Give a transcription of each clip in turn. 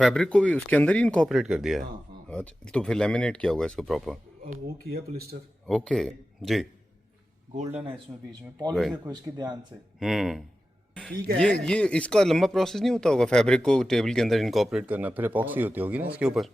Fabric को भी उसके अंदर ही इनकॉर्पोरेट कर दिया है। हाँ। अच्छा, तो फिर लेमिनेट किया होगा इसको प्रॉपर। अब वो किया पॉलिस्टर, ओके जी। गोल्डन है इसमें बीच में, पॉलिश Right. देखो इसकी ध्यान से। ठीक ये इसका लंबा प्रोसेस नहीं होता होगा फैब्रिक को टेबल के अंदर इनकॉर्पोरेट करना, फिर एपॉक्सी होती होगी ना इसके ऊपर।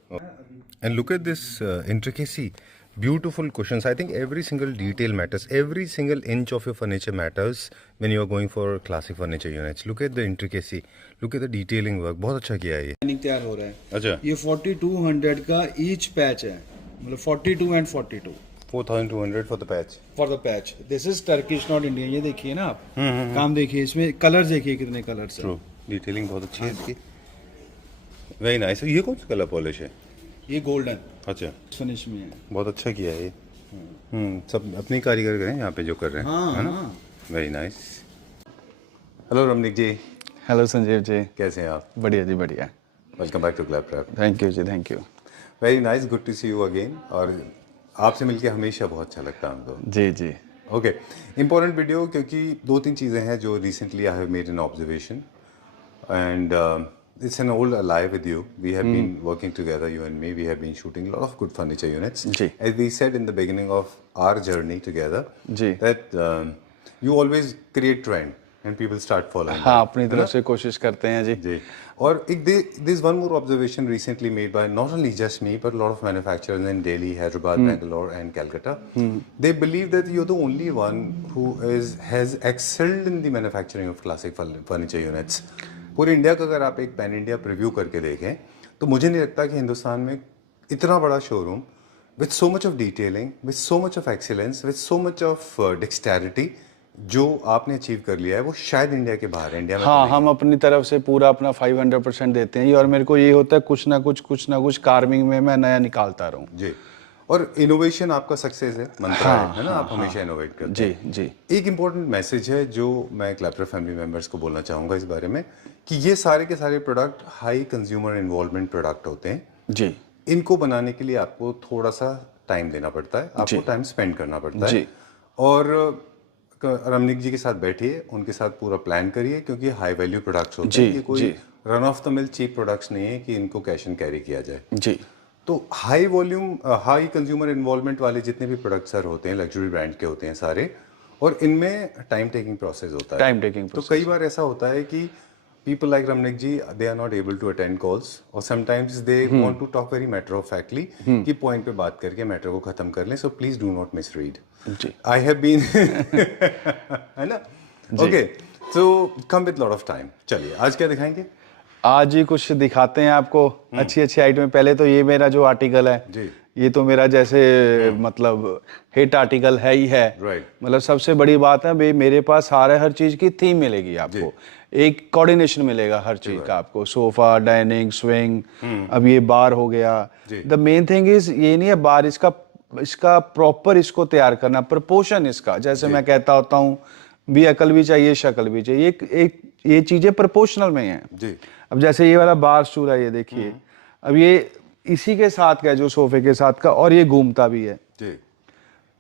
And look at this intricacy, beautiful cushions. I think every single detail matters. Every single inch of your furniture matters when you are going for classic furniture units. Look at the intricacy. Look at the detailing work. बहुत अच्छा किया है ये। Designing तैयार हो रहा है। अच्छा। ये 4200 का ईच पैच है, मतलब 42 and 42 4200 for the patch. For the patch. This is Turkish not Indian. ये देखिए ना आप, काम देखिए इसमें, कलर देखिए कितने कलर्स हैं। True. Detailing बहुत अच्छी है इसकी। Very nice. ये कौन सा कलर पॉलिश है? ये गोल्डन अच्छा, फिनिश में है। बहुत अच्छा किया है ये। सब अपनी कारीगर करें यहाँ पे जो कर रहे हैं, है ना? Very nice. Hello Ramneek ji, hello Sanjeev ji, कैसे हैं आप? बढ़िया जी बढ़िया। Welcome back to Claptrap. Thank you जी, thank you. Very nice, good to see you again. और आपसे मिलके हमेशा बहुत अच्छा लगता है हमको। जी जी। ओके, इम्पोर्टेंट वीडियो, क्योंकि 2-3 चीज़ें हैं जो recently I have made an observation and it's an old ally with you. We have been working together, you and me. We have been shooting a lot of good furniture units. जी. As we said in the beginning of our journey together, जी. that you always create trend and people start following. हाँ, that, अपनी तरफ से कोशिश करते हैं जी। जी। और एक this one more observation recently made by not only just me but a lot of manufacturers in Delhi, Hyderabad, Bangalore and Calcutta. They believe that you're the only one who has excelled in the manufacturing of classic furniture units. पूरे India का अगर आप एक pan India preview करके देखें तो मुझे नहीं लगता कि हिंदुस्तान में इतना बड़ा showroom with so much of detailing, with so much of excellence, with so much of dexterity जो आपने अचीव कर लिया है वो शायद इंडिया के बाहर है। इंडिया में हाँ, हम अपनी तरफ से पूरा अपना 500% देते हैं, और मेरे को ये होता है कुछ ना कुछ कार्विंग में मैं नया निकालता रहूँ जी। और इनोवेशन आपका सक्सेस है, मंत्र है ना? आप हमेशा इनोवेट करते हैं। जी। एक इम्पोर्टेंट मैसेज है जो मैं क्लैपट्रैप फैमिली मेंबर्स को बोलना चाहूँगा इस बारे में, कि ये सारे के सारे product high consumer involvement product होते हैं जी। इनको बनाने के लिए आपको थोड़ा सा टाइम देना पड़ता है, आपको टाइम स्पेंड करना पड़ता है जी। और रमनीक जी के साथ बैठिए, उनके साथ पूरा प्लान करिए, क्योंकि हाई वैल्यू प्रोडक्ट्स होते हैं, ये कोई run of the mill cheap products नहीं है कि इनको कैश एंड कैरी किया जाए जी। तो high volume high consumer involvement वाले जितने भी प्रोडक्ट्स सर होते हैं लग्जरी ब्रांड के होते हैं सारे, और इनमें टाइम टेकिंग प्रोसेस होता है। टाइम टेकिंग तो कई बार ऐसा होता है कि people like Ramnik ji, they are not able to attend calls, or sometimes they want to talk very matter of factly कि point पे बात करके मैटर को खत्म कर लें, so please do not misread. Ji. I have been है ना? Okay, so come with lot of time. चलिए आज क्या दिखाएंगे? आज ही कुछ दिखाते हैं आपको अच्छी अच्छी आइटम। पहले तो ये मेरा जो आर्टिकल है जी, ये तो मेरा जैसे मतलब हिट आर्टिकल है ही है। मतलब सबसे बड़ी बात है भाई, मेरे पास हर चीज की थीम मिलेगी आपको, एक कोऑर्डिनेशन मिलेगा हर चीज का आपको, सोफा, डाइनिंग, स्विंग, अब ये बार हो गया। द मेन थिंग इज ये नहीं है बार, इसका प्रॉपर इसको तैयार करना, प्रपोर्शन इसका, जैसे मैं कहता होता हूँ भी अकल भी चाहिए शक्ल भी चाहिए, एक ये चीजें प्रपोर्शनल में हैं जी। अब जैसे ये वाला बार स्टूल है, ये देखिए, अब ये इसी के साथ का है जो सोफे के साथ का, और ये घूमता भी है जी।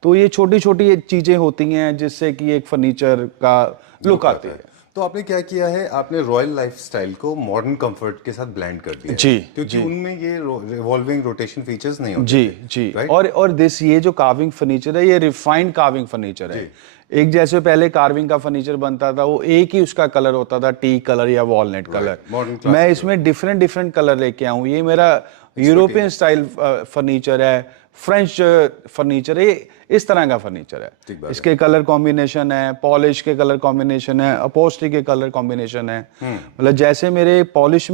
तो ये छोटी छोटी चीजें होती हैं जिससे कि एक फर्नीचर का लुक आती है। तो आपने क्या किया है, आपने रॉयल लाइफस्टाइल को मॉडर्न कंफर्ट के साथ ब्लेंड कर दिया जी, क्योंकि उनमें ये रिवॉल्विंग रोटेशन फीचर्स नहीं होते जी थे, जी right? और दिस ये जो कार्विंग फर्नीचर है ये रिफाइंड कार्विंग फर्नीचर है। एक जैसे पहले कार्विंग का फर्नीचर बनता था वो एक ही उसका कलर होता था, टी कलर या वॉलनट कलर। मैं इसमें डिफरेंट कलर लेके आऊँ। ये मेरा यूरोपियन स्टाइल फर्नीचर है, फ्रेंच फर्नीचर है, इस तरह का फर्नीचर है। इसके कलर कॉम्बिनेशन है, पॉलिश के कलर कॉम्बिनेशन है, अपॉस्ट्री के कलर कॉम्बिनेशन है। मतलब जैसे मेरे पॉलिश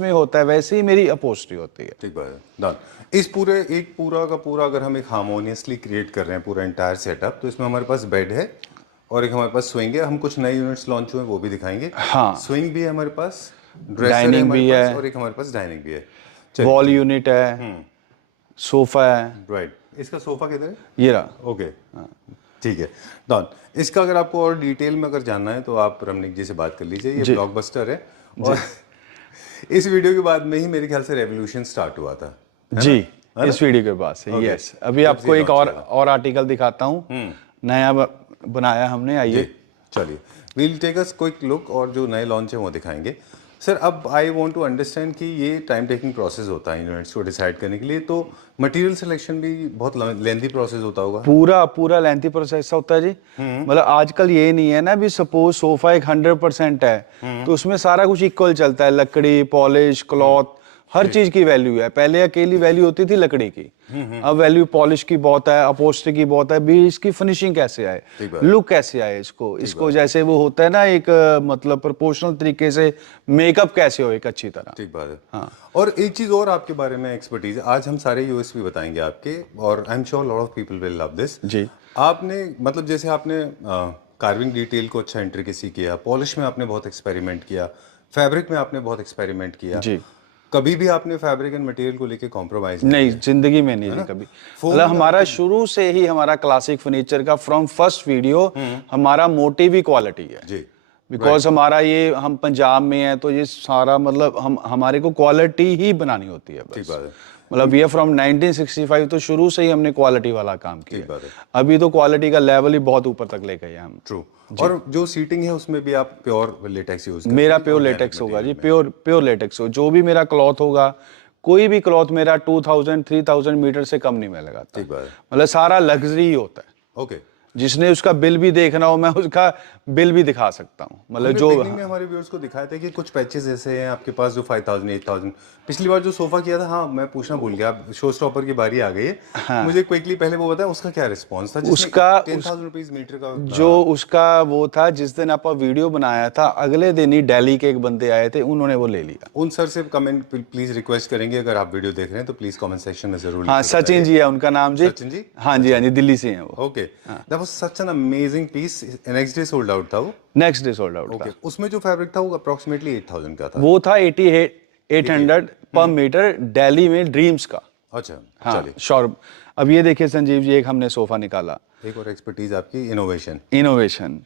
में होता है वैसे ही मेरी अपॉस्ट्री होती है। ठीक बात है। इस पूरा का पूरा अगर हम एक हार्मोनियसली क्रिएट कर रहे हैं पूरा एंटायर सेटअप, तो इसमें हमारे पास बेड है और एक हमारे पास स्विंग है। हम कुछ नए यूनिट्स लॉन्च हुए वो भी दिखाएंगे। हाँ, स्विंग भी है हमारे पास, डाइनिंग भी है, और एक हमारे पास डाइनिंग भी है, वॉल यूनिट है, सोफा है। राइट, इसका सोफा किधर है? ये रहा। ओके, ठीक है डन। इसका अगर आपको और डिटेल में अगर जानना है तो आप रमनीक जी से बात कर लीजिए। ये ब्लॉकबस्टर है और इस वीडियो के बाद में ही मेरे ख्याल से रेवोल्यूशन स्टार्ट हुआ था जी, इस वीडियो के बाद से। यस, अभी आपको एक और आर्टिकल दिखाता हूँ, नया बनाया हमने, आइए चलिए। We'll take us quick look और जो नए लॉन्च है वो दिखाएंगे। सर अब आई वांट टू अंडरस्टैंड कि ये टाइम टेकिंग प्रोसेस होता है यूनिट्स को डिसाइड करने के लिए, तो मटेरियल सिलेक्शन भी बहुत लेंथी प्रोसेस होता होगा। पूरा लेंथी प्रोसेस होता है जी। मतलब आजकल ये नहीं है ना, भी सपोज सोफा एक 100% है तो उसमें सारा कुछ इक्वल चलता है, लकड़ी, पॉलिश, क्लॉथ, हर चीज की वैल्यू है। पहले अकेली वैल्यू होती थी लकड़ी की, अब वैल्यू पॉलिश की बहुत है, अपहोल्स्ट्री की बहुत है, भी इसकी फिनिशिंग कैसे आए, लुक कैसे आए, इसको जैसे वो होता है ना एक मतलब प्रोपोर्शनल तरीके से मेकअप कैसे हो एक अच्छी तरह। ठीक बात है। हाँ। और एक चीज और आपके बारे में एक्सपर्टीज, आज हम सारे यूएसपी बताएंगे आपके, और I am sure lot of people will love this जी। आपने मतलब जैसे आपने कार्विंग डिटेल को अच्छा इंट्रिकेसी किया, पॉलिश में आपने बहुत एक्सपेरिमेंट किया, फैब्रिक में आपने बहुत एक्सपेरिमेंट किया जी। कभी भी आपने फैब्रिक एंड मटेरियल को लेके कॉम्प्रोमाइज नहीं, जिंदगी में नहीं जी कभी। मतलब हमारा शुरू से ही हमारा क्लासिक फर्नीचर का फ्रॉम फर्स्ट वीडियो हमारा मोटिव ही क्वालिटी है जी। बिकॉज हमारा ये, हम पंजाब में हैं तो ये सारा मतलब हमारे को क्वालिटी ही बनानी होती है बस। ठीक बात है। मतलब वी आर फ्रॉम 1965 तो शुरू से ही हमने क्वालिटी वाला काम किया। ठीक बात है। अभी तो क्वालिटी का लेवल ही बहुत ऊपर तक ले गए हम। ट्रू। और जो सीटिंग है उसमें भी आप प्योर लेटेक्स यूज करते हैं? मेरा प्योर लेटेक्स होगा जी, प्योर लेटेक्स हो। जो भी मेरा क्लॉथ होगा, कोई भी क्लॉथ मेरा 2000-3000 मीटर से कम नहीं मैं लगाता। ठीक बात है। मतलब सारा लग्जरी ही होता है। ओके। जिसने उसका बिल भी देखना हो मैं उसका बिल भी दिखा सकता हूँ। मतलब जो में हमारे व्यूअर्स को दिखाया था कि कुछ पैचेस ऐसे हैं आपके पास जो 5000 8000, पिछली बार जो सोफा किया था, हाँ मैं पूछना भूल गया, शो स्टॉपर की बारी आ गई है। हाँ। मुझे क्विकली पहले वो बताया उसका क्या रिस्पॉन्स था? उसका 10,000 रुपीज मीटर का जो उसका वो था, जिस दिन आप वीडियो बनाया था अगले दिन ही दिल्ली के एक बंदे आए थे, उन्होंने वो ले लिया। उन सर से कमेंट प्लीज रिक्वेस्ट करेंगे, अगर आप वीडियो देख रहे हैं तो प्लीज कमेंट सेक्शन में जरूर। हाँ, सचिन जी है उनका नाम जी। सचिन जी? हाँ जी, हाँ जी, दिल्ली से हैं वो। Okay, that was such an amazing piece. Next day sold out था वो? नेक्स्ट डे सोल्ड आउट था। उसमें जो फैब्रिक था वो अप्रोक्सीमेटली 8000 का था। वो था 800 पर मीटर, दिल्ली में ड्रीम्स का। अच्छा, हाँ, चलिए। श्योर। अब ये देखिए संजीव जी, एक हमने सोफा निकाला, एक और एक्सपर्टीज आपकी, इनोवेशन।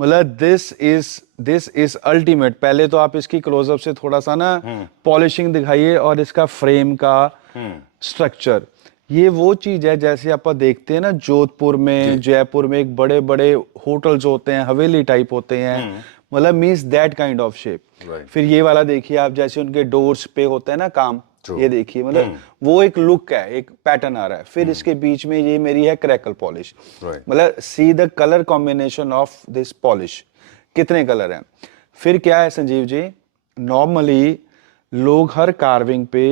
मतलब दिस इज अल्टीमेट। पहले तो आप इसकी क्लोजअप से थोड़ा सा ना पॉलिशिंग दिखाइए, और इसका फ्रेम का स्ट्रक्चर, ये वो चीज है जैसे आप देखते हैं ना जोधपुर में, जयपुर में एक बड़े बड़े होटल्स होते हैं, हवेली टाइप होते हैं, मतलब means that kind of shape. फिर ये वाला देखिए आप, जैसे उनके डोर्स पे होता है ना काम, ये देखिए मतलब वो एक लुक है, एक पैटर्न आ रहा है। फिर इसके बीच में ये मेरी है क्रैकल पॉलिश। मतलब see the colour combination of this polish, कितने कलर हैं। फिर क्या है संजीव जी, नॉर्मली लोग हर कार्विंग पे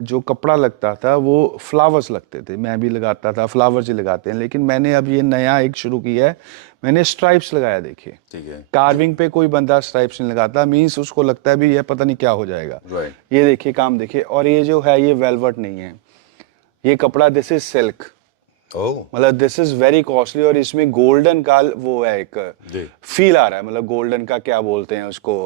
जो कपड़ा लगता था वो फ्लावर्स लगते थे, मैं भी लगाता था, फ्लावर्स ही लगाते हैं, लेकिन मैंने अब ये नया एक शुरू किया है, मैंने स्ट्राइप्स लगाया। देखिए, ठीक है। कार्विंग पे कोई बंदा स्ट्राइप्स नहीं लगाता, मींस उसको लगता है भी ये पता नहीं क्या हो जाएगा। ये देखिए काम देखिए, और ये जो है ये वेलवेट नहीं है, ये कपड़ा दिस इज सिल्क। मतलब दिस इज वेरी कॉस्टली, और इसमें गोल्डन का वो है, एक फील आ रहा है, मतलब गोल्डन का क्या बोलते हैं उसको,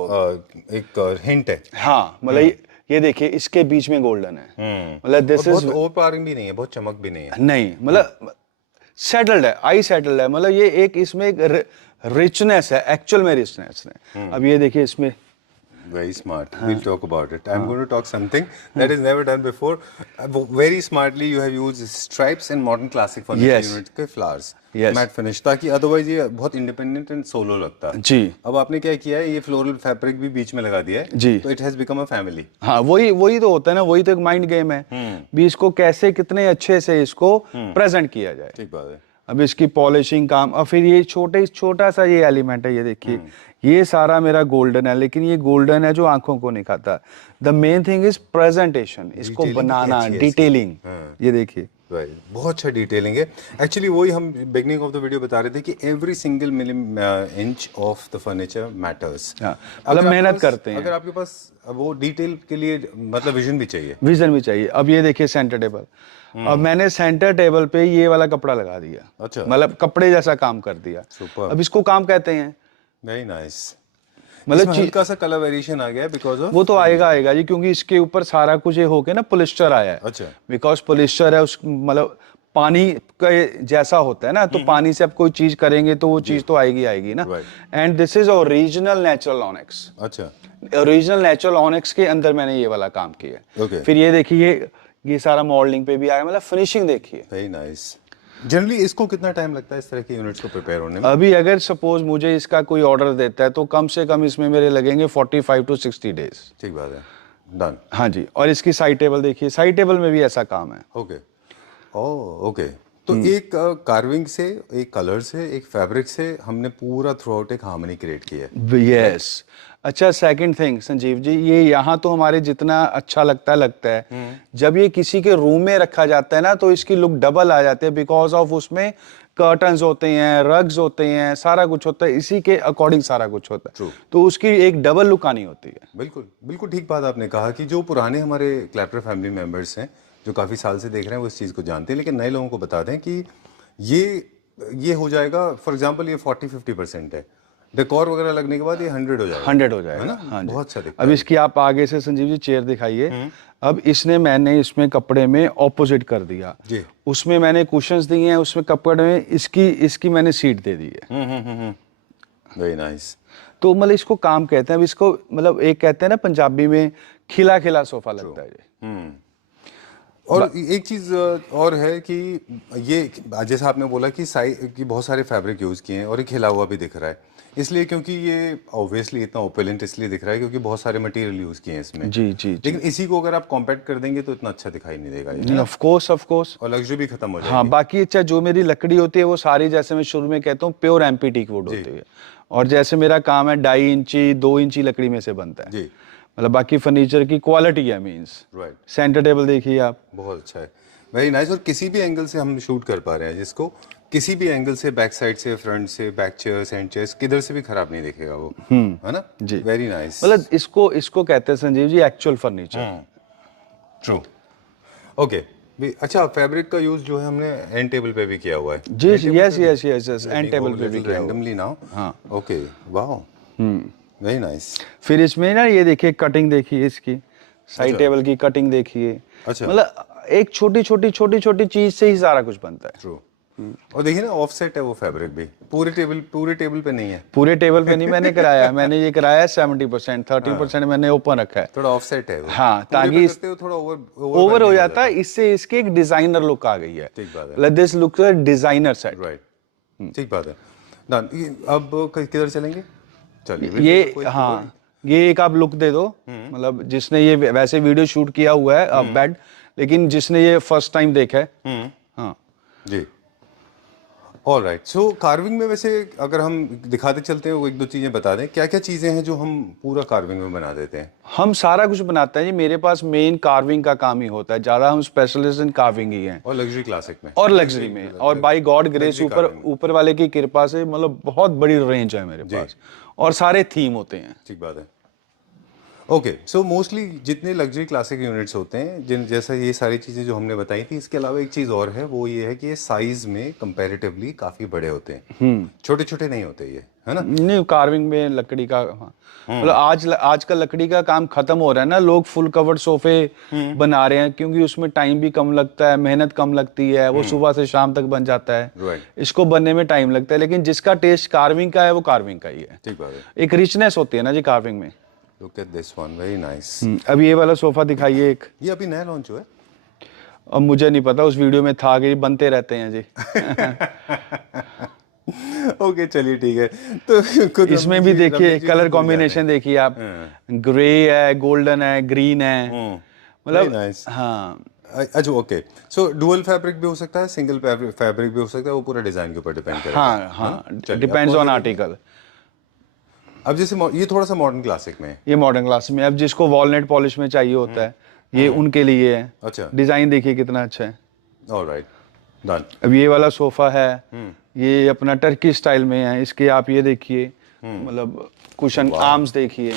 एक हिंट है। हाँ, मतलब ये देखिए इसके बीच में गोल्डन है। मतलब दिस इज ओवरपावरिंग भी नहीं है, बहुत चमक भी नहीं है। नहीं, मतलब सेटल्ड है, आई सेटल्ड है। मतलब ये एक इसमें एक रिचनेस है, एक्चुअल में रिचनेस है। अब ये देखिए इसमें very smart. We'll talk about it. I'm going to talk something that is never done before. Very smartly you have used stripes and modern classic furniture unit के flowers, matte finish, ताकि otherwise ये बहुत independent and solo लगता है जी। अब आपने क्या किया है, ये floral fabric भी बीच में लगा दिया है जी, तो it has become a family। हाँ, वही तो होता है ना, वही तो एक माइंड गेम है भी, इसको कैसे कितने अच्छे से इसको प्रेजेंट किया जाए। ठीक बात है। अब इसकी पॉलिशिंग काम, और फिर ये छोटा सा ये एलिमेंट है, ये देखिए ये सारा मेरा गोल्डन है, लेकिन ये गोल्डन है जो आंखों को नहीं खाता। The main thing is presentation, इसको बनाना, डिटेलिंग। ये देखिए बहुत अच्छा डिटेलिंग है। एक्चुअली वही हम बिगनिंग ऑफ द वीडियो बता रहे थे कि every single inch of the furniture matters. मतलब मेहनत करते हैं। अगर आपके पास वो डिटेल के लिए मतलब विजन भी चाहिए, अब ये देखिए सेंटर टेबल, अब मैंने सेंटर टेबल पे ये वाला कपड़ा लगा दिया। अच्छा, मतलब कपड़े जैसा काम कर दिया। अब इसको काम कहते हैं। Very nice. मतलब हल्का सा कलर वेरिएशन आ गया है बिकॉज ऑफ, वो तो आएगा जी, क्योंकि इसके ऊपर सारा कुछ ये होके ना पॉलिस्टर आया है। अच्छा, बिकॉज पॉलिस्टर है, उस मतलब पानी का जैसा होता है ना, तो पानी से आप कोई चीज करेंगे तो वो चीज तो आएगी ना। And this is original natural onyx. अच्छा, ओरिजिनल नेचुरल ऑनिक्स के अंदर मैंने ये वाला काम किया। फिर ये देखिए ये सारा मॉडलिंग पे भी आया, मतलब फिनिशिंग देखिए। Very nice. जनरली इसको कितना टाइम लगता है इस तरह के यूनिट्स को प्रिपेयर होने में? अभी अगर सपोज मुझे इसका कोई ऑर्डर देता है तो कम से कम इसमें मेरे लगेंगे 45 to 60 डेज। ठीक बात है, डन। हाँ जी, और इसकी साइड टेबल देखिए, साइड टेबल में भी ऐसा काम है। Okay, okay. तो एक कार्विंग से, एक कलर से, एक फैब्रिक से हमने पूरा थ्रू आउट एक हार्मनी क्रिएट की है। यस। अच्छा, सेकंड थिंग संजीव जी, ये यहाँ तो हमारे जितना अच्छा लगता है, जब ये किसी के रूम में रखा जाता है ना तो इसकी लुक डबल आ जाती है, बिकॉज ऑफ उसमें कर्टन्स होते हैं, रग्स होते हैं, सारा कुछ होता है, इसी के अकॉर्डिंग सारा कुछ होता है। तो उसकी एक डबल लुक आनी होती है। बिल्कुल बिल्कुल ठीक बात आपने कहा कि जो पुराने हमारे क्लैप्टर फैमिली मेंबर्स हैं जो काफ़ी साल से देख रहे हैं वो इस चीज़ को जानते हैं, लेकिन नए लोगों को बता दें कि ये हो जाएगा, फॉर एग्जांपल ये 40-50% है, डेकोर वगैरह लगने के बाद ये 100 हो जाएगा। 100 हो जाएगा, है ना? हाँ जी। बहुत अच्छा दिखता अब है। इसकी आप आगे से संजीव जी चेयर दिखाइए। अब मैंने इसमें कपड़े में ऑपोजिट कर दिया जी। उसमें मैंने कुशन्स दिए हैं, उसमें कपड़े में इसकी मैंने सीट दे दी है। Very nice. तो मतलब इसको काम कहते हैं। अब इसको मतलब एक कहते हैं ना पंजाबी में, खिला खिला सोफा लगता है जी। और एक चीज़ और है कि ये जैसा आपने बोला कि बहुत सारे फैब्रिक यूज़ किए हैं और ये खिला हुआ भी दिख रहा है, इसलिए क्योंकि ये ऑब्वियसली इतना ओपेलेंट इसलिए दिख रहा है क्योंकि बहुत सारे मटेरियल यूज़ किए हैं इसमें। जी जी। लेकिन इसी को अगर आप कॉम्पैक्ट कर देंगे तो इतना अच्छा दिखाई नहीं देगा ये, ऑफ कोर्स। और लग्जरी भी खत्म हो जाएगी। हाँ, बाकी अच्छा जो मेरी लकड़ी होती है वो सारी, जैसे मैं शुरू में कहता हूँ, प्योर एमपी टीक वुड होती है। और जैसे मेरा काम है 2.5 इंची 2 इंची लकड़ी में से बनता है जी। मतलब बाकी फर्नीचर की क्वालिटी है, मीन्स। राइट। सेंटर टेबल देखिए आप, बहुत अच्छा है, वेरी नाइस। और किसी भी एंगल से हम शूट कर पा रहे हैं जिसको, किसी भी एंगल से, बैक साइड से, फ्रंट से, बैक चेयर्स एंड चेयर्स, किधर से भी खराब नहीं दिखेगा वो, है ना जी। Very nice. मतलब इसको कहते हैं Sanjeev ji actual furniture. True. Okay. अच्छा, फैब्रिक का यूज जो है हमने एंड टेबल पे भी किया हुआ है। जी, यस, एंड टेबल पे भी किया हुआ है। Randomly now. हाँ। Okay, wow, very nice. फिर इसमें ना ये देखिए कटिंग देखिए इसकी, साइड अच्छा। टेबल की कटिंग देखिए। अच्छा। मतलब एक छोटी छोटी चीज से ही सारा कुछ बनता है। ट्रू। और देखिए ना, ऑफसेट है वो फैब्रिक भी, पूरे टेबल पे नहीं है। पूरे टेबल पे नहीं मैंने कराया, मैंने ये कराया 70%, 30% मैंने ओपन रखा है। थोड़ा ऑफसेट है वो। हाँ, पूरे पे ताकि करते हो थोड़ा ओवर हो जाता है, इससे इसके एक डिजाइनर लुक आ गई है। ठीक बात है। मतलब this look designer set. Right, ठीक बात है। डन। अब किधर चलेंगे? चलिए। ये हाँ, ये एक आप लुक दे दो, मतलब जिसने ये वैसे वीडियो शूट किया हुआ है बेड, लेकिन जिसने ये फर्स्ट टाइम देखा है। हाँ जी। All right. सो कार्विंग में वैसे अगर हम दिखाते चलते हैं, वो एक दो चीजें बता दें, क्या क्या चीजें हैं जो हम पूरा कार्विंग में बना देते हैं? हम सारा कुछ बनाते हैं जी, मेरे पास मेन कार्विंग का काम ही होता है, ज्यादा हम स्पेशलिस्ट इन कार्विंग ही हैं। और लग्जरी क्लासिक में, और लग्जरी में, और बाय गॉड ग्रेस ऊपर वाले की कृपा से मतलब बहुत बड़ी रेंज है मेरे पास, और सारे थीम होते हैं। ठीक बात है। ओके, सो मोस्टली जितने लग्जरी क्लासिक यूनिट्स होते हैं, जिन जैसा ये सारी चीज़ें जो हमने बताई थी, इसके अलावा एक चीज़ और है, वो ये है कि ये साइज में कंपैरेटिवली काफ़ी बड़े होते हैं, छोटे छोटे नहीं होते ये, है ना? नहीं, कार्विंग में लकड़ी का, हाँ मतलब आजकल लकड़ी का काम खत्म हो रहा है ना, लोग फुल कवर्ड सोफे बना रहे हैं, क्योंकि उसमें टाइम भी कम लगता है, मेहनत कम लगती है, वो सुबह से शाम तक बन जाता है। इसको बनने में टाइम लगता है, लेकिन जिसका टेस्ट कार्विंग का है वो कार्विंग का ही है। ठीक बात है। एक रिचनेस होती है ना जी कार्विंग में। Look at this one, very nice. अब ये वाला सोफा दिखाइए एक, ये अभी नया लॉन्च हुआ है? अब मुझे नहीं पता, उस वीडियो में था कि बनते रहते हैं जी। ओके, चलिए ठीक है। तो इसमें भी देखिए कलर कॉम्बिनेशन देखिए आप, ग्रे है, गोल्डन है, ग्रीन है, मतलब हाँ। अच्छा, ओके। सो डुअल फैब्रिक भी हो सकता है, सिंगल फैब्रिक भी हो सकता है, वो पूरा डिजाइन के ऊपर डिपेंड करेगा। हाँ, डिपेंड्स ऑन आर्टिकल। अब जैसे ये थोड़ा सा मॉडर्न क्लासिक में है। ये मॉडर्न क्लास में, अब जिसको वॉलनट पॉलिश में चाहिए होता है, ये उनके लिए है। अच्छा। डिजाइन देखिए कितना अच्छा है। Alright, done. अब ये वाला सोफा है, ये अपना टर्की स्टाइल में है, इसके आप ये देखिए, मतलब कुशन आर्म्स देखिए,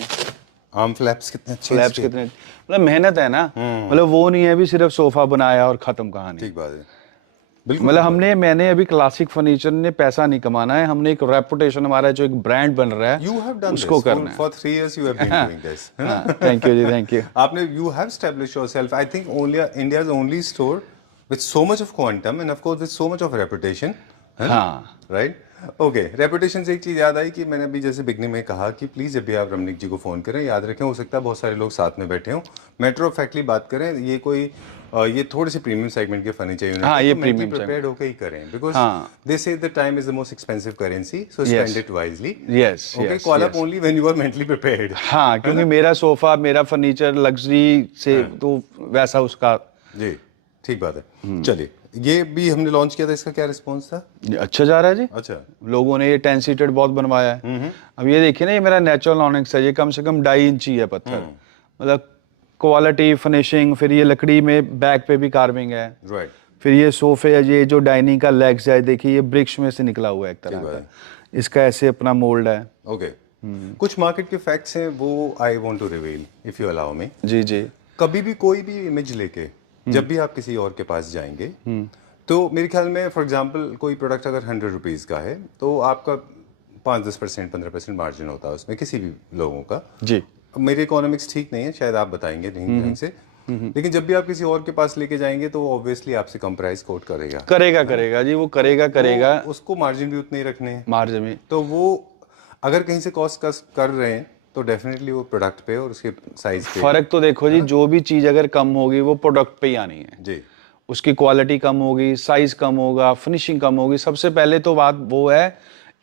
आर्म फ्लैप्स कितने अच्छे, फ्लैप्स कितने, मतलब मेहनत है ना, मतलब वो नहीं है भी सिर्फ सोफा बनाया और खत्म कहानी। ठीक बात है, बिल्कुल। मतलब मैंने अभी क्लासिक फर्नीचर ने पैसा नहीं कमाना है, हमने एक रेपुटेशन, हमारा जो एक ब्रांड बन रहा है, You have done उसको this. करना है। For 3 years you have been doing this. Thank you जी, थैंक यू। आपने you have established yourself. I think only India's only store with so much of quantum and of course with so much of reputation. हाँ, Right? Okay, reputation से एक चीज याद आई कि मैंने अभी जैसे बिगनिंग में कहा कि प्लीज जब भी आप रमनिक जी को फोन करें याद रखें, हो सकता है बहुत सारे लोग साथ में बैठे हों, मैटर ऑफ फैक्टली बात करें, ये कोई ये थोड़े से प्रीमियम सेगमेंट के फर्नीचर यूनिट हाँ, ये प्रीमियम premium प्रिपेयर्ड होकर ही करें, बिकॉज हाँ। They say the time is the most expensive currency, so spend it wisely. Yes okay, yes call up only when you are mentally prepared. हाँ, क्योंकि मेरा sofa, मेरा furniture luxury से तो वैसा उसका जी, ठीक बात है। चलिए, ये भी हमने लॉन्च किया था, इसका क्या रिस्पॉन्स था? अच्छा जा रहा है जी। अच्छा, लोगों ने ये 10 सीटेड बहुत बनवाया है। अब ये देखिए ना, ये मेरा नेचुरल ऑनिक्स है, ये कम से कम 2.5 इंची है पत्थर, मतलब क्वालिटी, फिनिशिंग, फिर ये लकड़ी में बैक पे भी कार्विंग है। राइट, फिर ये सोफे, ये जो डाइनिंग का लेग्स है, देखिए ये ब्रिक्स में से निकला हुआ है एक तरह का, इसका ऐसे अपना मोल्ड है। ओके। कुछ मार्केट के फैक्ट्स हैं वो I want to reveal if you allow me. जी जी। कभी भी कोई भी इमेज लेके जब भी आप किसी और के पास जाएंगे तो मेरे ख्याल में फॉर एग्जांपल कोई प्रोडक्ट अगर 100 रुपीज़ का है तो आपका 5-10%, 15% मार्जिन होता है उसमें, किसी भी लोगों का। जी। मेरे इकोनॉमिक्स ठीक नहीं है, शायद आप बताएंगे नहीं ढंग से, लेकिन जब भी आप किसी और के पास लेके जाएंगे तो ऑब्वियसली आपसे कम प्राइस कोट करेगा जी, वो करेगा उसको मार्जिन भी उतने ही रखने हैं, मार्जिन में। तो वो अगर कहीं से कॉस्ट कस कर रहे हैं तो डेफिनेटली वो प्रोडक्ट पे और उसके साइज पे फर्क तो देखो जी, जो भी चीज अगर कम होगी वो प्रोडक्ट पे ही आनी है जी। उसकी क्वालिटी कम होगी, साइज कम होगा, फिनिशिंग कम होगी। सबसे पहले तो बात वो है,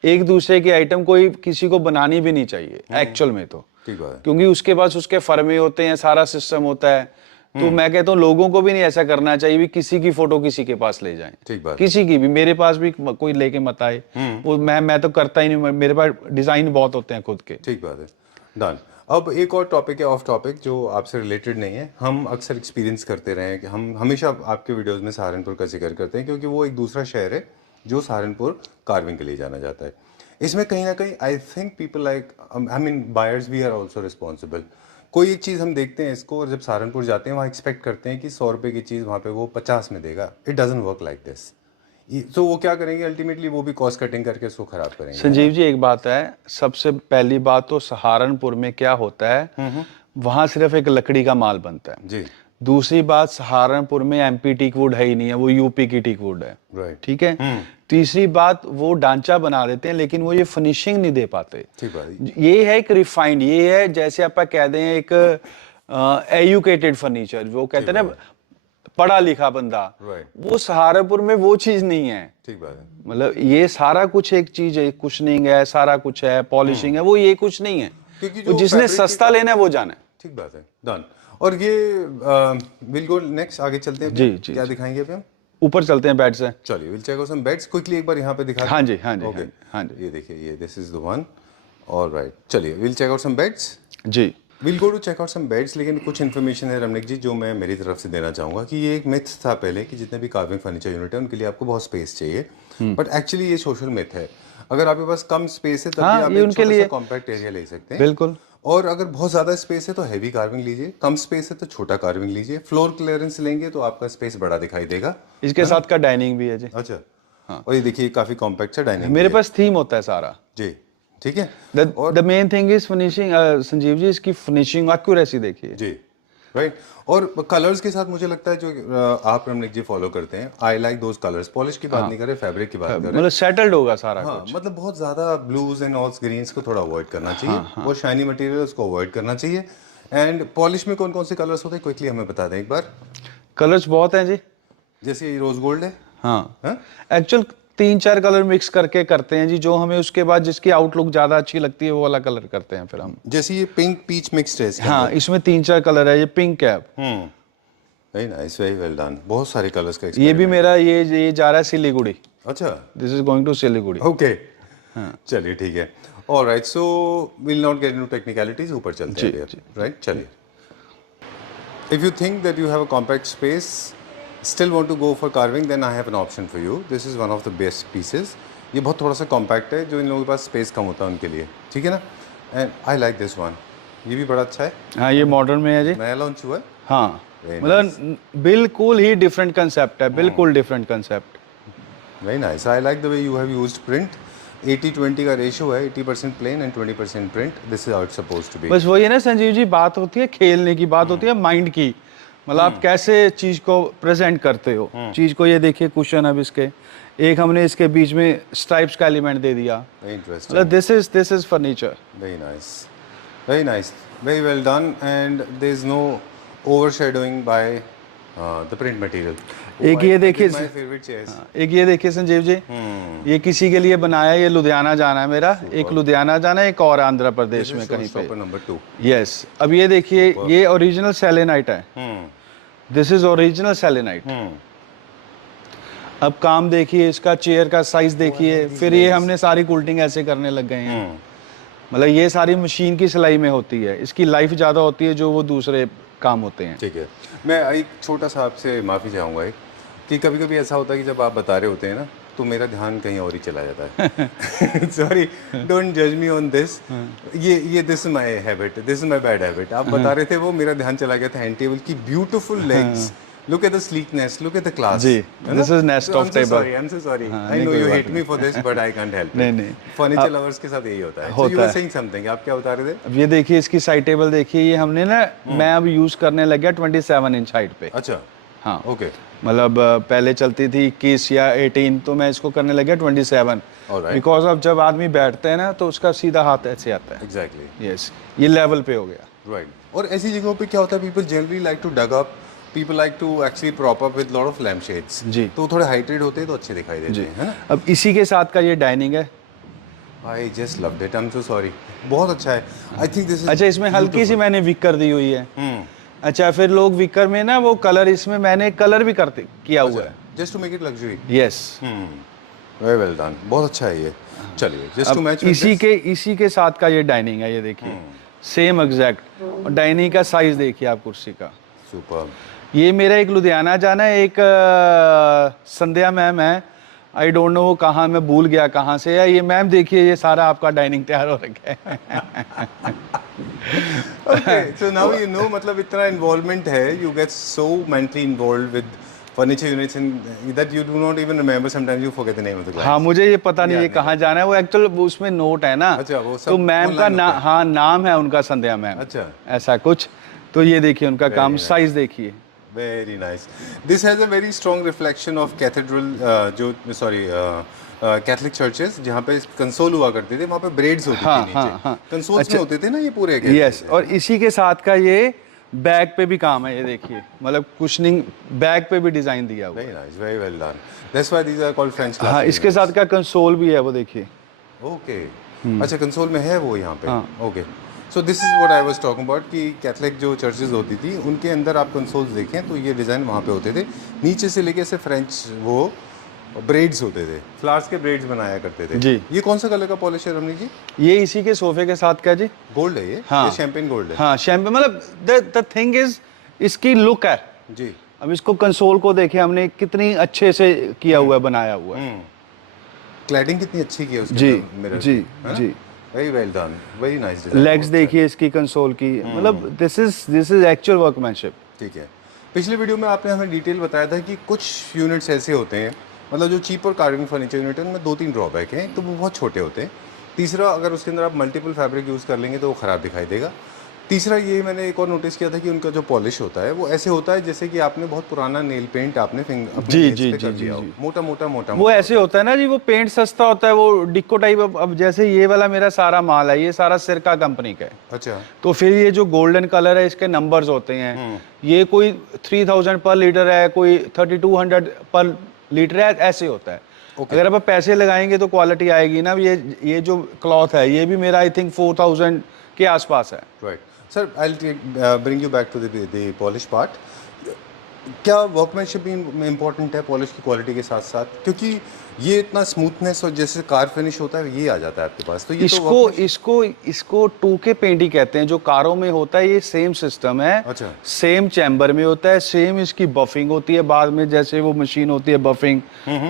एक दूसरे की आइटम कोई किसी को बनानी भी नहीं चाहिए एक्चुअल में तो, ठीक बात है। क्योंकि उसके पास उसके फर्मे होते हैं, सारा सिस्टम होता है। तो मैं कहता हूँ लोगों को भी नहीं ऐसा करना चाहिए भी किसी की फोटो किसी के पास ले जाएं, ठीक बात है। किसी की भी, मेरे पास भी कोई लेके मत आए। वो मैं तो करता ही नहीं, मेरे पास डिजाइन बहुत होते हैं खुद के। ठीक बात है, डन। अब एक और टॉपिक है ऑफ टॉपिक जो आपसे रिलेटेड नहीं है। हम अक्सर एक्सपीरियंस करते रहे हैं कि हम हमेशा आपके वीडियोस में सहारनपुर का जिक्र करते हैं क्योंकि वो एक दूसरा शहर है जो सहारनपुर कार्विंग के लिए जाना जाता है। इसमें कहीं ना कहीं I think people like, I mean buyers we are also responsible. कोई एक चीज़ हम देखते हैं इसको और जब सहारनपुर जाते हैं वहाँ एक्सपेक्ट करते हैं कि 100 रुपये की चीज़ वहाँ पे वो 50 में देगा। It doesn't work like this. तो वो क्या करेंगे अल्टीमेटली, वो भी कॉस्ट कटिंग करके उसको खराब करेंगे। संजीव जी, एक बात है, सबसे पहली बात तो सहारनपुर में क्या होता है, वहां सिर्फ एक लकड़ी का माल बनता है जी। दूसरी बात, सहारनपुर में एमपी टीक वुड है ही नहीं है, वो यूपी की टीक वुड है। राइट, ठीक है। तीसरी बात, वो ढांचा बना देते हैं लेकिन वो ये फिनिशिंग नहीं दे पाते। ठीक बात। ये है एक रिफाइंड, ये है जैसे आप कह दें एक एजुकेटेड फर्नीचर, जो कहते हैं ना पढ़ा लिखा बंदा, वो सहारनपुर में वो चीज नहीं है। ठीक बात है। मतलब ये सारा कुछ एक चीज है, कुशनिंग है, सारा कुछ है, पॉलिशिंग है, वो ये कुछ नहीं है। क्योंकि जिसने सस्ता लेना है वो जाना है। ठीक बात है, डन। और ये विल गो नेक्स्ट, आगे चलते हैं। जी जी। क्या दिखाएंगे अभी हम? ऊपर चलते हैं बेड से। चलिए, will check out some beds quickly, एक बार यहाँ पे दिखा। हाँ जी हाँ जी ओके, हाँ जी। ये देखिए, ये this is the one. Alright, चलिए will check out some beds. जी, will go to check out some beds. लेकिन कुछ इन्फॉर्मेशन है रमनिक जी जो मैं मेरी तरफ से देना चाहूँगा कि ये एक मिथ था पहले कि जितने भी कार्विंग फर्नीचर यूनिट है उनके लिए आपको बहुत स्पेस चाहिए, बट एक्चुअली ये सोशल मिथ है। अगर आपके पास कम स्पेस है तब भी आप एक छोटा सा कॉम्पैक्ट एरिया ले सकते हैं। बिल्कुल। और अगर बहुत ज़्यादा स्पेस है तो हैवी कार्विंग लीजिए, कम स्पेस है तो छोटा कार्विंग लीजिए। फ्लोर क्लियरेंस लेंगे तो आपका स्पेस बड़ा दिखाई देगा। इसके साथ का डाइनिंग भी है जी। अच्छा, हाँ। और ये देखिए काफ़ी कॉम्पैक्ट है डाइनिंग। मेरे पास थीम होता है सारा जी, ठीक है। The main thing is finishing. Sanjeev ji, इसकी फिनिशिंग एक्यूरेसी देखिए जी, राइट। और कलर्स के साथ मुझे लगता है जो आप रमनिक जी फॉलो करते हैं, I like those colours. Polish की बात नहीं कर रहे, फैब्रिक की बात कर रहे हैं। मतलब सेटल्ड होगा सारा हाँ, कुछ। मतलब बहुत ज्यादा ब्लूज एंड ऑल्स ग्रीन्स को थोड़ा अवॉइड करना चाहिए। वो शाइनी मटेरियल उसको अवॉइड करना चाहिए। एंड पॉलिश में कौन कौन से कलर्स होते हैं क्विकली हमें बता दें एक बार। कलर्स बहुत हैं जी। जैसे ये रोज गोल्ड है। हाँ, एक्चुअल 3-4 कलर मिक्स करके करते हैं जी, जो हमें उसके बाद जिसकी आउटलुक ज्यादा अच्छी लगती है वो वाला कलर करते हैं फिर हम। जैसे ये पिंक पीच मिक्स्ड है इसके हाँ, इसमें 3-4 कलर है। ये pink cap, very nice, very well done. बहुत सारे कलर्स का ये भी मेरा ये जा रहा है सिलीगुड़ी। अच्छा, this is going to Siliguri. Okay, चलिए ठीक है। Alright, so will not get into technicalities, ऊपर चलते हैं। राइट, चलिए। If you think that you have a compact space, still want to go for carving, then I have an option for you. This is one of the best pieces. ये बहुत थोड़ा सा compact है, जो इन लोगों के पास space कम होता है उनके लिए, ठीक है ना। And I like this one, ये भी बड़ा अच्छा है। हाँ, ये मॉडर्न में है जी, नया लॉन्च हुआ है। हाँ, मतलब बिल्कुल ही डिफरेंट कंसेप्ट है, बिल्कुल different concept. Very nice, I like the way you have used print. 80-20 का रेशियो है, 80% plain and 20% print. This is how it's supposed to be. बस वही है ना संजीव जी, बात होती है खेलने की, बात होती है माइंड की। मतलब आप कैसे चीज को प्रेजेंट करते हो चीज को। ये देखिए कुशन अब इसके एक हमने इसके बीच में स्ट्राइप्स का एलिमेंट दे दिया। Interesting. मतलब this is furniture. Very nice, very well done, and there is no overshadowing by the print material. एक ये देखिए My favorite chairs. एक ये देखिए संजीव जी, ये किसी के लिए बनाया, ये लुधियाना जाना है मेरा, एक लुधियाना जाना है, एक और आंध्र प्रदेश में कहीं पे। Showstopper number 2. यस अब ये देखिए ये ओरिजिनल सेलेनाइट है। This is original selenite. अब काम देखिए इसका, चेयर का साइज देखिए, फिर ये हमने सारी कुल्टिंग ऐसे करने लग गए हैं। मतलब ये सारी मशीन की सिलाई में होती है, इसकी लाइफ ज़्यादा होती है जो वो दूसरे काम होते हैं। ठीक है, मैं एक छोटा सा आपसे माफ़ी चाहूँगा एक, कि कभी कभी ऐसा होता है कि जब आप बता रहे होते हैं ना तो मेरा ध्यान कहीं और ही चला जाता है। सॉरी, डोंट जज मी ऑन दिस। ये this is my habit, this is my bad habit. आप बता रहे थे वो मेरा ध्यान चला गया था हैंड टेबल की beautiful legs. Look at the sleekness, look at the class. जी, this is nest of table. I'm so sorry. I know you hate me for this, but I can't help it. नहीं। Furniture lovers के साथ यही होता है। So you were saying something. आप क्या बता रहे थे? अब ये देखिए इसकी साइड टेबल देखिए, ये हमने ना मैं अब यूज करने लग गया 27 इंच हाइट पे। अच्छा, हाँ ओके, मतलब पहले चलती थी 21 या 18, तो मैं इसको करने लग गया 27। बिकॉज अब जब आदमी बैठता है ना तो उसका सीधा हाथ ऐसे आता है। एग्जैक्टली, यस, ये लेवल पे हो गया। राइट। और ऐसी जगहों पे क्या होता है, people generally like to dug up, people like to actually prop up with lot of lamp shades. जी, तो थोड़े हाइटेड होते हैं तो अच्छे दिखाई देते हैं, है ना। अब इसी के साथ का ये डाइनिंग है। I just loved it, I am so sorry, बहुत अच्छा है। आई थिंक दिस इज अच्छा, इसमें हल्की सी मैंने विकर दी हुई है। अच्छा, फिर लोग विकर में ना वो कलर, इसमें मैंने कलर भी करते किया हुआ है, just to make it luxury. Yes, very well done, बहुत अच्छा है ये। चलिए, जस्ट टू मैच इसी के साथ का ये डाइनिंग है। ये देखिए सेम एग्जैक्ट, और डाइनिंग का साइज देखिए आप कुर्सी का। सुपर। ये मेरा एक लुधियाना जाना है, एक संध्या मैम है, आई डोंट नो वो कहाँ, मैं भूल गया कहाँ से है। ये मैम देखिए, ये सारा आपका डाइनिंग तैयार हो रखा है। Okay, so now you know, मतलब इतना इन्वॉल्वमेंट है, you get so mentally involved with furniture units and that you do not even remember, sometimes you forget the name of the client. हाँ, मुझे ये पता नहीं है कहाँ जाना है, वो एक्चुअल उसमें नोट है ना। अच्छा, वो सब तो मैम का हाँ नाम है उनका संध्या मैम। अच्छा, ऐसा कुछ। तो ये देखिए उनका काम, साइज देखिए। Very nice. This has a very strong reflection of cathedral, Catholic churches, जहाँ पे कंसोल हुआ करते थे, वहाँ पे ब्रेड्स होती थी नीचे। कंसोल्स में होते थे ना ये पूरे। यस, और इसी के साथ का ये बैग पे भी काम है, ये देखिए, मतलब कुशनिंग बैग पे भी डिजाइन दिया हुआ है। Very nice, very well done. That's why these are called French classic. हाँ, इसके साथ का कंसोल भी है, वो देखिए। ओके, अच्छा, कंसोल में है वो यहाँ पे। Okay, so this is what I was talking about, कि कैथलिक जो चर्चेज होती थी उनके अंदर आप कंसोल्स देखें तो ये डिज़ाइन वहाँ पे होते थे, नीचे से लेके ऐसे फ्रेंच वो ब्रेड्स होते थे, फ्लावर्स के ब्रेड्स बनाया करते थे। जी। ये कौन सा कलर का पॉलिश है रमनी जी? ये इसी के सोफे के साथ का जी। गोल्ड है ये? हाँ, ये शैंपेन गोल्ड है। हाँ, शैंपेन, मतलब द थिंग इज इसकी लुक है जी। अब इसको कंसोल को देखे हमने, कितनी अच्छे से किया हुआ है, बनाया हुआ है। क्लैडिंग कितनी अच्छी की है उसके जी अंदर, जी जी। Very well done, very nice design. Legs देखिए इसकी कंसोल की, मतलब दिस इज एक्चुअल वर्कमैनशिप। ठीक है, पिछले वीडियो में आपने हमें डिटेल बताया था कि कुछ यूनिट्स ऐसे होते हैं, मतलब जो चीप और कार्विंग फर्नीचर यूनिट है उनमें 2-3 ड्रॉबैक हैं। तो वो बहुत छोटे होते हैं। तीसरा, अगर उसके अंदर आप मल्टीपल फैब्रिक यूज़ कर लेंगे तो वो ख़राब दिखाई देगा। तीसरा, ये मैंने एक और नोटिस किया था कि उनका जो पॉलिश होता है वो ऐसे होता है जैसे कि आपने बहुत पुराना नेल पेंट आपने मोटा मोटा वो ऐसे होता है ना जी, वो पेंट सस्ता होता है, वो डिक्को टाइप। अब जैसे ये वाला मेरा सारा माल है, ये सारा सिरका कंपनी का है। अच्छा, तो फिर ये जो गोल्डन कलर है, इसके नंबर्स होते हैं, ये कोई 3000 पर लीटर है, कोई 3200 पर लीटर है, ऐसे होता है। अगर आप पैसे लगाएंगे तो क्वालिटी आएगी ना। ये जो क्लॉथ है ये भी मेरा आई थिंक 4000 के आसपास है। Right sir, I bring you back to the polish part. क्या वर्कमैनशिप भी इम्पोर्टेंट है पॉलिश की क्वालिटी के साथ साथ? क्योंकि ये इतना स्मूथनेस और जैसे कार फिनिश होता है ये आ जाता है आपके पास, तो ये इसको 2K पेंट ही कहते हैं। जो कारों में होता है ये सेम सिस्टम है। अच्छा, सेम चैम्बर में होता है, सेम इसकी बफिंग होती है बाद में, जैसे वो मशीन होती है बफिंग,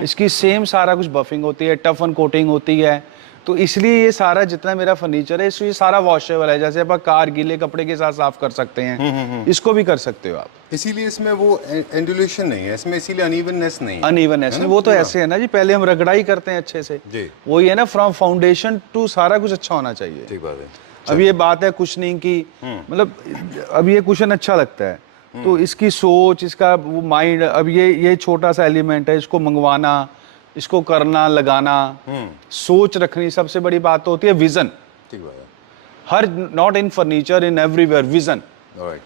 इसकी सेम सारा कुछ बफिंग होती है, टफन कोटिंग होती है। तो इसलिए ये सारा जितना मेरा फर्नीचर है ये सारा वॉशेबल है। जैसे आप कार गीले कपड़े के साथ साफ कर सकते हैं, इसको भी कर सकते हो आप। इसीलिए इसमें वो एंडुलेशन नहीं है इसमें, इसीलिए अनइवननेस नहीं है। अनइवननेस नहीं, वो तो ऐसे है ना जी, पहले हम रगड़ाई करते हैं अच्छे से जी, वही है ना, फ्रॉम फाउंडेशन टू सारा कुछ अच्छा होना चाहिए। ठीक बात है। अब ये बात है कुशनिंग की, मतलब अब ये कुशन अच्छा लगता है, तो इसकी सोच, इसका वो माइंड, अब ये छोटा सा एलिमेंट है, इसको मंगवाना, इसको करना, लगाना, सोच रखनी, सबसे बड़ी बात तो होती है विजन। ठीक बात है। हर, not in furniture, in everywhere, vision. Alright,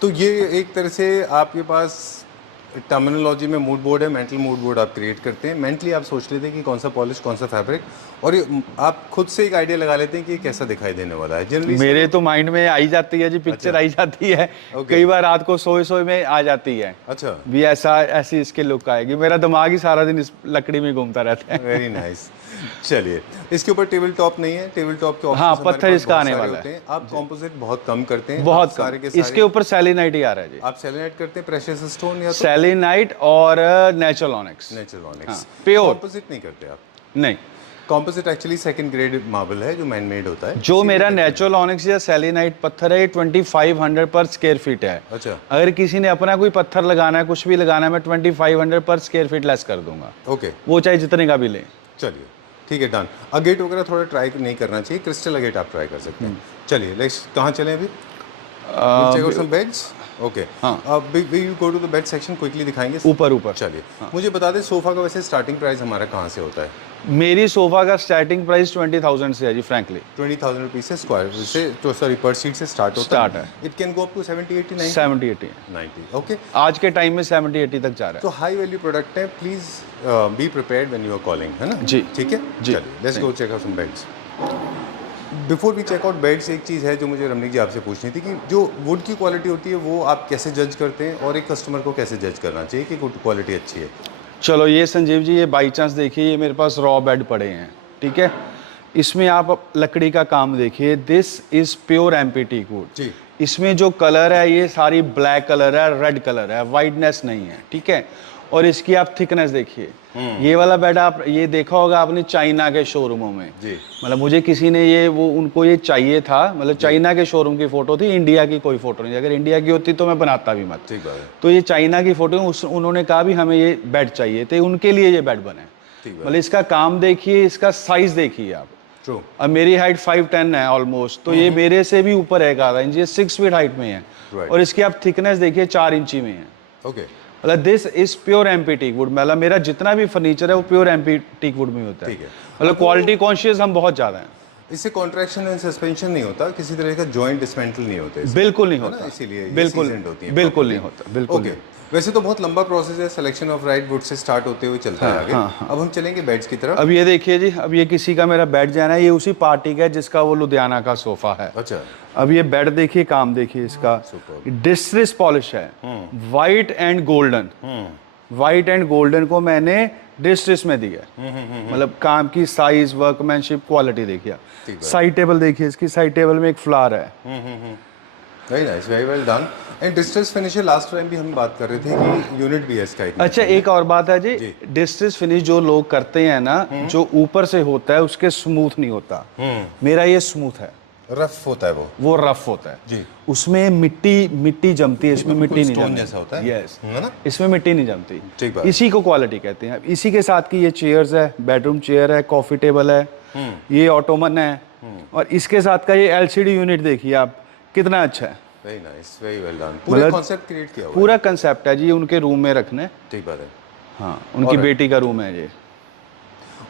तो ये एक तरह से आपके पास टर्मिनोलॉजी में मूड बोर्ड है, मेंटल मूड बोर्ड आप क्रिएट करते हैं। मेंटली आप सोच लेते हैं कि कौन सा पॉलिश, कौन सा फैब्रिक, और ये आप खुद से एक आइडिया लगा लेते हैं कि ये कैसा दिखाई देने वाला है। जनरली मेरे तो माइंड में आई जाती है जी, पिक्चर आई जाती है, कई बार रात को सोए में आ जाती है। अच्छा, भी ऐसी इसके लुक आएगी। मेरा दिमाग ही सारा दिन इस लकड़ी में घूमता रहता है। Very nice. चलिए, इसके ऊपर टेबल टॉप नहीं है, टेबल टॉप के ऑप्शंस हाँ, हमारे पत्थर पास इसका बहुत आने सारे वाला होते हैं। आप कंपोजिट बहुत कम करते हैं, बहुत आप सारे के कम। इसके ऊपर सेलेनाइट ही आ रहा है जी। आप सेलेनाइट करते हैं, प्रेशियस स्टोन या तो सेलेनाइट और natural onyx. Natural onyx, pure composite नहीं करते आप। नहीं, composite actually second grade marble है जो मैन मेड होता है। जो मेरा नेचुरल ऑनिक्स या सेलेनाइट पत्थर है, 2500 पर स्क्वायर फीट है। अच्छा, अगर किसी ने अपना कोई पत्थर लगाना है, कुछ भी लगाना है, मैं 2500 पर स्क्वायर फीट लेस कर दूंगा। ओके, वो चाहे जितने का भी ले। चलिए ठीक है, डन। अगेट वगैरह थोड़ा ट्राई नहीं करना चाहिए, क्रिस्टल अगेट आप ट्राई कर सकते हैं। चलिए नेक्स्ट कहाँ चलें अभी? Check out some beds. Okay, अब we go to the bed section, quickly दिखाएंगे ऊपर चलिए, मुझे बता दें सोफा का वैसे स्टार्टिंग प्राइस हमारा कहाँ से होता है? मेरी सोफा का स्टार्टिंग प्राइस 20,000 से है जी, फ्रैंकली 20,000 रुपीज से स्क्वायर से, तो सॉरी पर सीट से स्टार्ट होता है। It can go up to 70, 80, 90, 70-80। 90। Okay, आज के टाइम में 70-80 तक जा रहा तो हाई वैल्यू प्रोडक्ट है, please be prepared when you are calling, है ना जी। ठीक है जी। चलिए let's go check out some beds. Before we check out beds, एक चीज़ है जो मुझे रमनीक जी आपसे पूछनी थी कि जो वुड की क्वालिटी होती है वो आप कैसे जज करते हैं, और एक कस्टमर को कैसे जज करना चाहिए कि वुड क्वालिटी अच्छी है? है। चलो ये संजीव जी, ये बाई चांस देखिए, ये मेरे पास रॉ बेड पड़े हैं, ठीक है। इसमें आप लकड़ी का काम देखिए, this is pure MP teak wood जी। इसमें जो कलर है ये सारी ब्लैक कलर है, रेड कलर है, वाइटनेस नहीं है, ठीक है। और इसकी आप थिकनेस देखिए, ये वाला बेड आप ये देखा होगा आपने चाइना के शोरूमों में जी। मतलब मुझे किसी ने ये वो उनको ये चाहिए था, मतलब चाइना के शोरूम की फोटो थी, इंडिया की कोई फोटो नहीं। अगर इंडिया की होती तो मैं बनाता भी मत। ठीक बात है। तो ये चाइना की फोटो, उन्होंने कहा भी हमें ये बेड चाहिए थे, उनके लिए ये बेड बने। मतलब इसका काम देखिए, इसका साइज देखिए आप। ट्रू। अब मेरी हाइट 5'10" है ऑलमोस्ट, तो ये मेरे से भी ऊपर है आधा इंच, ये 6 फीट हाइट में है। और इसकी आप थिकनेस देखिए 4 इंची में है। ओके, मतलब this is pure MP teak wood. मतलब मेरा जितना भी फर्नीचर है वो प्योर एमपी टीक वुड में होता है। ठीक है। मतलब क्वालिटी कॉन्शियस हम बहुत ज्यादा हैं। इससे कॉन्ट्रैक्शन एंड सस्पेंशन नहीं होता, किसी तरह का जॉइंट डिसमेंटल नहीं होते इससे, बिल्कुल नहीं है ना? होता, इसीलिए ये बिल्कुल seasoned होती है बिल्कुल properly। नहीं होता, बिल्कुल ओके, नहीं। वैसे तो बहुत लंबा प्रोसेस है, selection of right would say start होते हुए चलता है आगे। अब हम चलेंगे बेड्स की तरफ। अब ये देखिए जी, अब ये किसी का मेरा बेड जाना है, ये उसी पार्टी का है जिसका वो लुधियाना का सोफा है। अच्छा, अब ये बेड देखिए, काम देखिए इसका, डिस्ट्रेस पॉलिश है, white and golden. White and golden को मैंने डिस्ट्रेस में दिया, मतलब काम की साइज, वर्कमैनशिप, क्वालिटी देखिए। साइड टेबल देखिए, इसकी साइड टेबल में एक फ्लावर है। Very nice, very well done. And distress finish है, लास्ट टाइम भी हम बात कर रहे थे कि यूनिट भी है इसका एक। अच्छा, एक और बात है जी, डिस्ट्रेस फिनिश जो लोग करते हैं ना, जो ऊपर से होता है उसके स्मूथ नहीं होता, मेरा ये स्मूथ है, रफ होता है वो रफ होता है जी। उसमें मिट्टी जमती है, इसमें मिट्टी नहीं स्टोन जमती। जैसा होता है, यस, है ना? इसमें मिट्टी नहीं जमती। ठीक बात। इसी को क्वालिटी कहते हैं। इसी के साथ की ये चेयर्स है, बेडरूम चेयर है, कॉफी टेबल है, ये ऑटोमन है, और इसके साथ का ये एलसीडी यूनिट देखिए आप, कितना अच्छा है। Very nice, very well done. पूरा कॉन्सेप्ट क्रिएट किया हुआ है। पूरा कंसेप्ट है जी, उनके रूम में रखने। ठीक बात है। हाँ, उनकी बेटी का रूम है ये।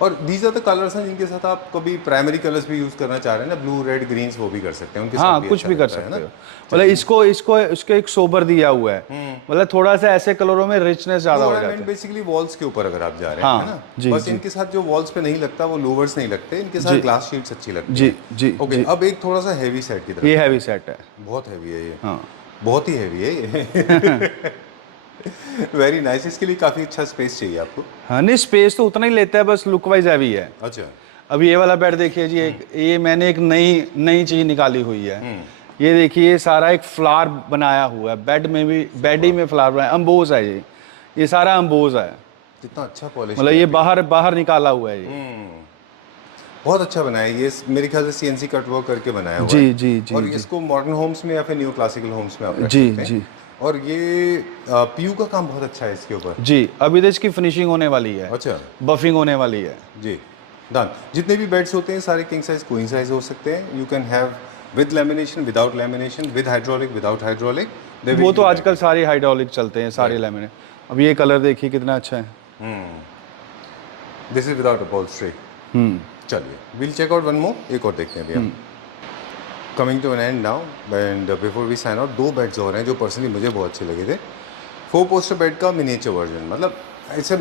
और दीज आर द कलर्स हैं जिनके साथ आप कभी प्राइमरी कलर्स भी यूज करना चाह रहे हैं ना, ब्लू, रेड, ग्रीन्स, वो भी कर सकते हैं उनके हाँ, साथ कुछ अच्छा भी कर लगता है सकते ना? हो। मतलब इसको एक सोबर दिया हुआ है, मतलब थोड़ा सा ऐसे कलरों में रिचनेस ज्यादा हो जाता है। बेसिकली वॉल्स के ऊपर अगर आप जा रहे हैं, हाँ, है ना? जी, बस जी। इनके साथ जो वॉल्स पे नहीं लगता वो लोवर्स नहीं लगते, इनके साथ ग्लास शीट्स अच्छी लगती जी, हैं। जी, ओके, जी। अब एक थोड़ा सा हैवी सेट की तरफ। ये हैवी सेट है। बहुत हैवी है ये। हाँ, बहुत ही हैवी है ये। Very nice. इसके लिए काफी अच्छा स्पेस चाहिए आपको। हाँ, नहीं स्पेस तो उतना ही लेता है, बस लुक वाइज हैवी है। अच्छा, अब ये वाला बेड देखिए जी, ये मैंने एक नई चीज निकाली हुई है। ये देखिए, ये सारा एक फ्लावर बनाया हुआ है, बेड में भी, बेड ही में फ्लावर बनाया, अम्बोज है ये सारा अम्बोज है। कितना अच्छा पॉलिश, मतलब ये बाहर निकाला हुआ है ये। बहुत अच्छा बनाया है ये, मेरे ख्याल से सीएनसी कट वर्क करके बनाया हुआ जी, है। जी, जी, और जी। इसको मॉडर्न होम्स में या फिर न्यू क्लासिकल होम्स में आप रख जी, सकते हैं। जी। और ये पीयू का काम बहुत अच्छा है इसके ऊपर। जी, अभी तो इसकी फिनिशिंग होने वाली है, अच्छा बफिंग होने वाली है। जी, डन। जितने भी बेड्स होते हैं सारे किंग साइज, क्वीन साइज हो सकते हैं। You can have with lamination, without lamination, with hydraulic, without hydraulic, वो तो आजकल सारे हाइड्रोलिक चलते हैं, सारे लैमिनेट। अब ये कलर देखिए कितना अच्छा है। This is without upholstery. चलिए will check out one more, एक और देखते हैं भैया। Coming to an end now and before we sign out, 2 beds और हैं जो पर्सनली मुझे बहुत अच्छे लगे थे। 4 पोस्टर बेड का मिनिएचर वर्जन, मतलब इट्स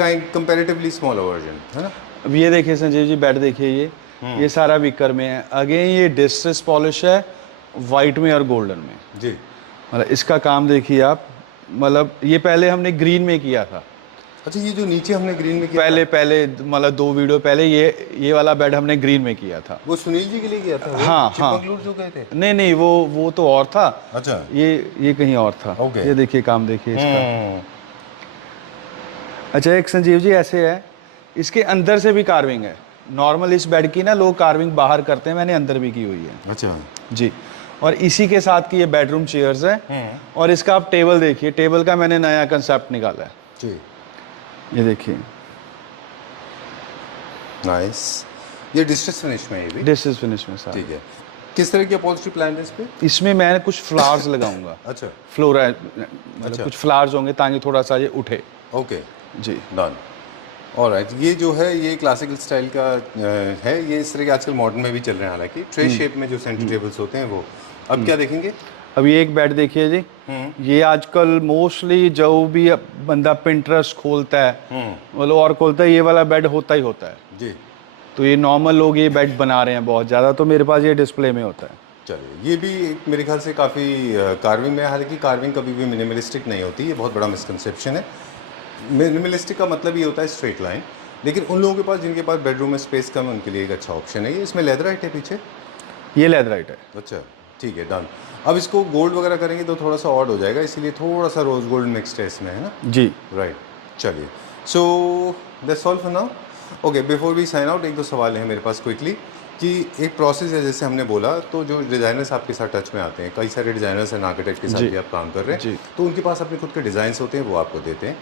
कंपैरेटिवली स्मॉलर वर्जन, है ना। अब ये देखिए संजीव जी, बेड देखिए, ये सारा विकर में है। अगेन ये डिस्ट्रेस पॉलिश है, वाइट में और गोल्डन में जी। मतलब इसका काम देखिए आप, मतलब ये पहले हमने ग्रीन में किया था। अच्छा, ये जो नीचे हमने ग्रीन में किया पहले मतलब 2 वीडियो पहले ये वाला बेड हमने ग्रीन में किया था। वो सुनील जी के लिए किया था। हाँ हाँ, जो गए थे। नहीं वो तो और था। अच्छा, ये कहीं और था। Okay. ये देखिए काम देखिए इसका। अच्छा, एक संजीव जी ऐसे है, इसके अंदर से भी कार्विंग है। नॉर्मल इस बेड की ना लोग कार्विंग बाहर करते हैं, मैंने अंदर भी की हुई है। अच्छा जी। और इसी के साथ की ये बेडरूम चेयर्स है। और इसका आप टेबल देखिए, टेबल का मैंने नया कंसेप्ट निकाला है जी। ये देखिए, नाइस। ये डिस्ट्रेस फिनिश में है, ये भी डिस्ट्रेस फिनिश में सारा। ठीक है। किस तरह की अपॉल्स्ट्री प्लान है इस पे? इसमें मैं कुछ फ्लावर्स लगाऊंगा। अच्छा, फ्लोरा मतलब कुछ फ्लावर्स होंगे ताकि थोड़ा सा ये उठे। ओके, जी। डन। ऑलराइट, ये जो है ये क्लासिकल स्टाइल का है। ये इस तरह के आजकल मॉडर्न में भी चल रहे हैं, हालांकि ट्रे शेप में जो सेंटर टेबल्स होते हैं वो। अब क्या देखेंगे? अब ये एक बेड देखिए जी, ये आजकल मोस्टली जो भी बंदा पिंटरेस्ट खोलता है मतलब और खोलता है, ये वाला बेड होता ही होता है जी। तो ये नॉर्मल लोग ये बेड बना रहे हैं बहुत ज़्यादा, तो मेरे पास ये डिस्प्ले में होता है। चलिए, ये भी मेरे ख्याल से काफ़ी कार्विंग में, हालांकि कार्विंग कभी भी मिनिमलिस्टिक नहीं होती, ये बहुत बड़ा मिसकंसेप्शन है। मिनिमलिस्टिक का मतलब ये होता है स्ट्रेट लाइन, लेकिन उन लोगों के पास जिनके पास बेडरूम में स्पेस कम है उनके लिए एक अच्छा ऑप्शन है ये। इसमें लेदराइट है पीछे? ये लेदराइट है। अच्छा, ठीक है, डन। अब इसको गोल्ड वगैरह करेंगे तो थोड़ा सा ऑड हो जाएगा, इसीलिए थोड़ा सा रोज गोल्ड मिक्सड है इसमें, है ना। जी राइट। चलिए, so that's all for now. Okay, before we sign out, 1-2 सवाल हैं मेरे पास क्विकली कि एक प्रोसेस है, जैसे हमने बोला, तो जो डिज़ाइनर्स आपके साथ टच में आते हैं, कई सारे डिज़ाइनर्स एंड आर्किटेक्ट के साथ भी आप काम कर रहे हैं, तो उनके पास अपने खुद के डिज़ाइंस होते हैं, वो आपको देते हैं।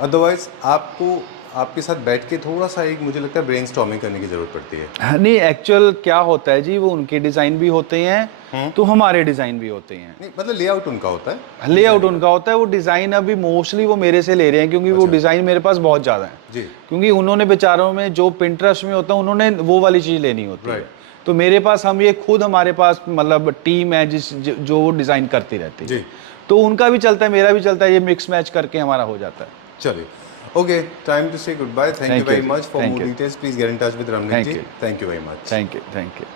अदरवाइज आपको आपके साथ बैठ के थोड़ा सा एक, मुझे लगता है, ब्रेनस्टॉर्मिंग करने की ज़रूरत पड़ती है। नहीं, एक्चुअल क्या होता है जी, वो उनके डिज़ाइन भी होते हैं तो हमारे डिज़ाइन भी होते हैं। नहीं, मतलब लेआउट उनका होता है। लेआउट उनका होता है, वो डिज़ाइन अभी मोस्टली वो मेरे से ले रहे हैं क्योंकि वो डिज़ाइन मेरे पास बहुत ज़्यादा है जी। क्योंकि उन्होंने बेचारों में जो पिंटरेस्ट में होता है उन्होंने वो वाली चीज़ लेनी होती है। तो मेरे पास हम ये खुद, हमारे पास मतलब टीम है जो वो डिज़ाइन करती रहती है, तो उनका भी चलता है, मेरा भी चलता है, ये मिक्स मैच करके हमारा हो जाता है। चलिए, okay, time to say goodbye. Thank you very much. For more details, please get in touch with Ramnik ji. Thank you very much. Thank you.